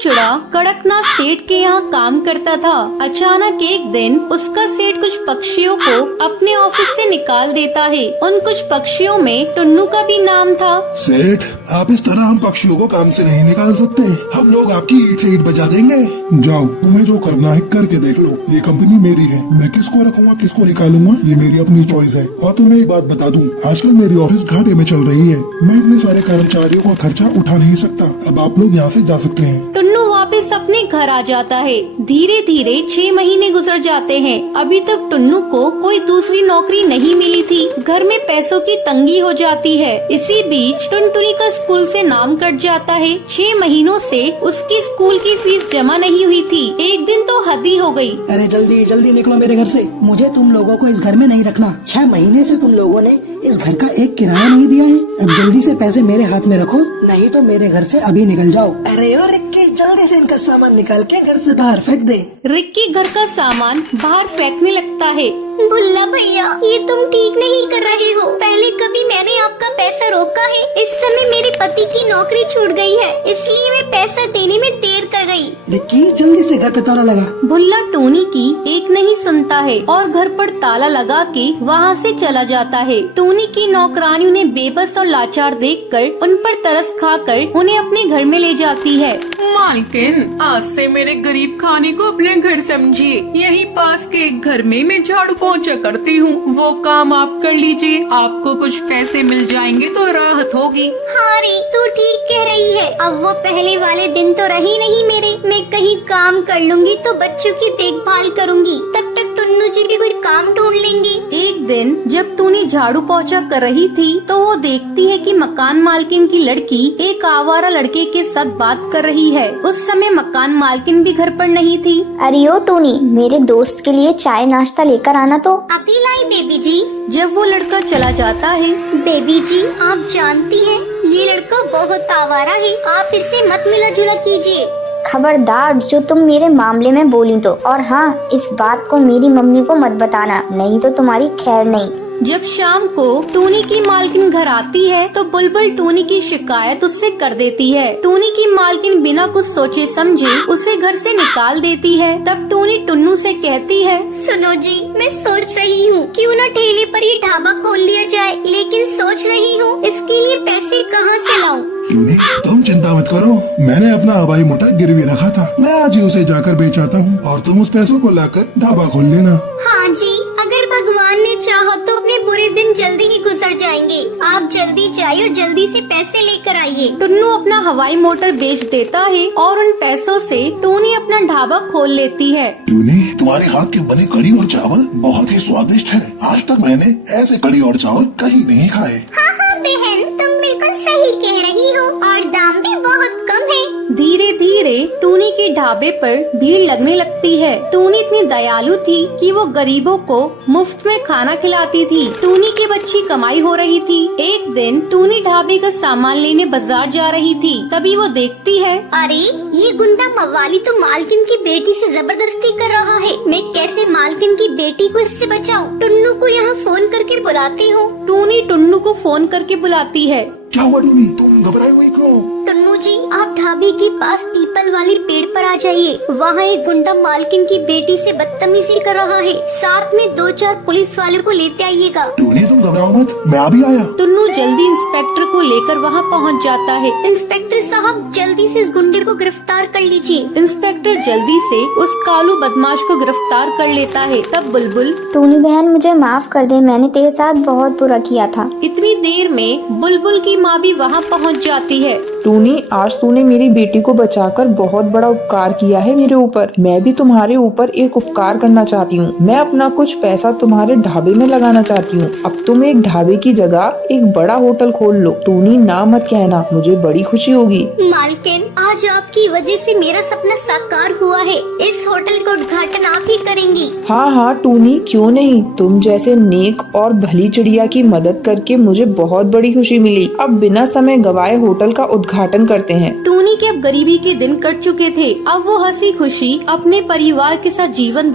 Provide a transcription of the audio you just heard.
चिड़ा कड़कनाथ सेठ के यहाँ काम करता था। अचानक एक दिन उसका सेठ कुछ पक्षियों को अपने ऑफिस से निकाल देता है। उन कुछ पक्षियों में टुन्नू का भी नाम था। सेठ, आप इस तरह हम पक्षियों को काम से नहीं निकाल सकते। हम लोग आपकी ईंट से ईंट बजा देंगे। जाओ, तुम्हें जो करना है करके देख लो। ये कंपनी मेरी है, मैं किसको रखूंगा किसको निकालूंगा ये मेरी अपनी चॉइस है। और तुम्हें एक बात बता दूं, आजकल मेरी ऑफिस घाटे में चल रही है। मैं इतने सारे कर्मचारियों का खर्चा उठा नहीं सकता। अब आप लोग यहाँ से जा सकते हैं। टुन्नू वापस अपने घर आ जाता है। धीरे धीरे 6 महीने गुजर जाते हैं। अभी तक टुन्नू को कोई दूसरी नौकरी नहीं मिली थी। घर में पैसों की तंगी हो जाती है। इसी बीच टुनटुनी का स्कूल से नाम कट जाता है। 6 महीनों से उसकी स्कूल की फीस जमा नहीं हुई थी। एक दिन तो हद ही हो गई। अरे जल्दी जल्दी निकलो मेरे घर से। मुझे तुम लोगों को इस घर में नहीं रखना। 6 महीने से तुम लोगों ने इस घर का एक किराया नहीं दिया है। अब जल्दी से पैसे मेरे हाथ में रखो, नहीं तो मेरे घर से अभी निकल जाओ। अरे ओ रिक्की, जल्दी से इनका सामान निकाल के घर से बाहर फेंक दे। रिक्की घर का सामान बाहर फेंकने लगता है। भुल्ला भैया, ये तुम ठीक नहीं कर रहे हो। पहले कभी मैंने आपका पैसा रोका है। इस समय मेरे पति की नौकरी छूट गई है, इसलिए मैं पैसा देने में देर कर गई। रिक्की, जल्दी से घर पे ताला लगा। भुल्ला टोनी की एक नहीं सुनता है और घर पर ताला लगा के वहाँ से चला जाता है। टोनी की नौकरानी उन्हें बेबस और लाचार देखकर उन पर तरस खाकर उन्हें अपने घर में ले जाती है। मालकिन, आज से मेरे गरीब खाने को अपने घर समझिए। यहीं पास के एक घर में मैं झाड़ू पोंछा करती हूँ, वो काम आप कर लीजिए। आपको कुछ पैसे मिल जाएंगे तो राहत होगी। हाँ रे, तू ठीक कह रही है। अब वो पहले वाले दिन तो रही नहीं मेरे। मैं कहीं काम कर लूंगी तो बच्चों की देखभाल करूंगी। तब तक टुन्नू जी भी कोई काम ढूंढ लेंगे। एक दिन जब टूनी झाड़ू पोंछा कर रही थी तो वो देखती है कि मकान मालकिन की लड़की एक आवारा लड़के के साथ बात कर रही है। उस समय मकान मालकिन भी घर पर नहीं थी। अरे ओ टोनी, मेरे दोस्त के लिए चाय नाश्ता लेकर आना तो। अभी लाई बेबी जी। जब वो लड़का चला जाता है। बेबी जी, आप जानती हैं ये लड़का बहुत आवारा है। आप इससे मत मिला जुला कीजिए। खबरदार जो तुम मेरे मामले में बोली तो। और हाँ, इस बात को मेरी मम्मी को मत बताना, नहीं तो तुम्हारी खैर नहीं। जब शाम को टूनी की मालकिन घर आती है तो बुलबुल टूनी की शिकायत उससे कर देती है। टूनी की मालकिन बिना कुछ सोचे समझे उसे घर से निकाल देती है। तब टूनी टुन्नू से कहती है, सुनो जी, मैं सोच रही हूँ क्यों न ठेले पर ये ढाबा खोल दिया जाए, लेकिन सोच रही हूँ इसके लिए पैसे कहाँ से लाऊं। टूनी, तुम चिंता मत करो। मैंने अपना हवाई मोटर गिरवी रखा था, मैं आज ही उसे जाकर बेच आता हूँ और तुम उस पैसों को लाकर ढाबा खोल लेना। हाँ जी, अगर भगवान ने चाहा तो अपने बुरे दिन जल्दी ही गुजर जाएंगे। आप जल्दी जाइए और जल्दी से पैसे लेकर आइए। टुन्नू अपना हवाई मोटर बेच देता है और उन पैसों से टूनी अपना ढाबा खोल लेती है। टूनी, तुम्हारे हाथ के बने कड़ी और चावल बहुत ही स्वादिष्ट है। आज तक मैंने ऐसे कड़ी और चावल कहीं नहीं खाए। हाँ हाँ बहन, तुम बिल्कुल सही कह रही हो और दाम भी बहुत कम है। धीरे धीरे टूनी के ढाबे पर भीड़ लगने लगती है। टूनी इतनी दयालु थी कि वो गरीबों को मुफ्त में खाना खिलाती थी। टूनी की अच्छी कमाई हो रही थी। एक दिन टूनी ढाबे का सामान लेने बाजार जा रही थी। तभी वो देखती है, अरे ये गुंडा मवाली तो मालकिन की बेटी से जबरदस्ती कर रहा है। मैं कैसे मालकिन की बेटी को इससे बचाऊं? टुन्नू को यहाँ फोन करके बुलाती हूँ। टूनी टुन्नू को फोन करके बुलाती है। क्या हुआ टूनी, तुम घबराई हुई क्यों? टुन्नू जी, आप ढाबे के पास पीपल वाले पेड़ पर आ जाइए। वहाँ एक गुंडा मालकिन की बेटी से बदतमीजी कर रहा है। साथ में 2-4 पुलिस वालों को लेते आइएगा। टूनी, तुम घबराओ मत, मैं अभी आया। टुन्नू जल्दी इंस्पेक्टर को लेकर वहाँ पहुँच जाता है। इंस्पेक्टर साहब, जल्दी से इस गुंडे को गिरफ्तार कर लीजिए। इंस्पेक्टर जल्दी से उस कालू बदमाश को गिरफ्तार कर लेता है। तब बुलबुल, टूनी बहन, मुझे माफ कर दे, मैंने तेरे साथ बहुत बुरा किया था। इतनी देर में बुलबुल की माँ भी वहाँ पहुँच जाती है। टूनी, आज तूने मेरी बेटी को बचाकर बहुत बड़ा उपकार किया है मेरे ऊपर। मैं भी तुम्हारे ऊपर एक उपकार करना चाहती हूँ। मैं अपना कुछ पैसा तुम्हारे ढाबे में लगाना चाहती हूँ। अब तुम एक ढाबे की जगह एक बड़ा होटल खोल लो। टूनी, ना मत कहना, मुझे बड़ी खुशी होगी। मालकिन, आज आपकी वजह से मेरा सपना साकार हुआ है। इस होटल का उद्घाटन आप ही करेंगी। हाँ हाँ टूनी, क्यों नहीं। तुम जैसे नेक और भली चिड़िया की मदद करके मुझे बहुत बड़ी खुशी मिली। अब बिना समय गवाए होटल का उद्घाटन करते हैं। टूनी के अब गरीबी के दिन कट चुके थे। अब वो हंसी खुशी अपने परिवार के साथ जीवन